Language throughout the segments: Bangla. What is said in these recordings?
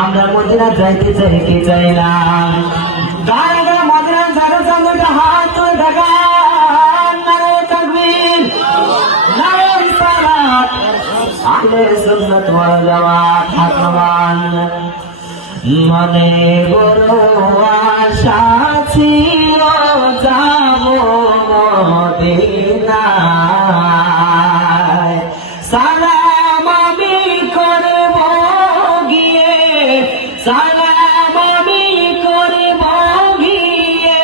আমরা মদিনা যাইতে চাই কি চাই না? যারা মদিনা যারা সঙ্গে হাত তুলে দেখান, নারে তাকবীর, নারে রিসালাত, আহলে সুন্নাত ওয়াল জামাত হাত নামান। মনে বড় আশা ছিল যাব মদিনায়, সালাম আমি করব গিয়ে, সালাম আমি করব গিয়ে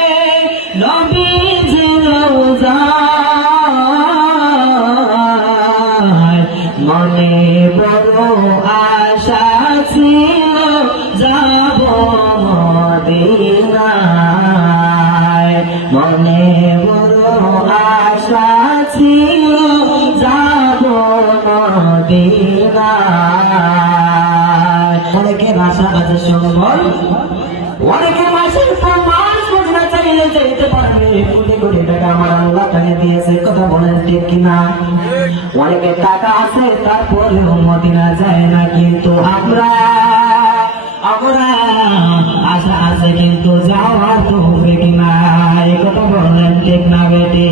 নবীজির রওজায়। মনে বড় আশা ছিল যাব মদিনায়, মনে বড় আশা ছিল যাব মদিনায়। অনেকের আশা আছে সম্বল, অনেকের মাসের পর মাস মদিনা চাইলে যেতে পারবে। কোটি কোটি টাকা আমার আল্লাহ তাকে দিয়েছে, কথা বলেন ঠিক কিনা? অনেকের টাকা আছে তারপরেও মদিনা যায় না, কিন্তু আমরা আশা আছে কিন্তু যাওয়ার তো হবে কিনা? এই কথা বলেন ঠিক না বেটি?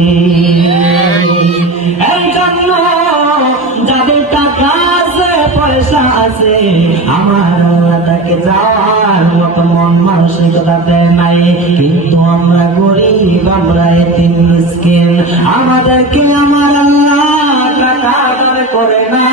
এই জন্য যাদের টাকা আছে পয়সা আছে আমার আল্লাহ তাকে যাওয়ার মতো মন মানসিকতা দেয় নাই। কিন্তু আমরা গরিব, আমরা এতিম মিসকিন, আমাদেরকে আমার আল্লাহ টাকা করে না।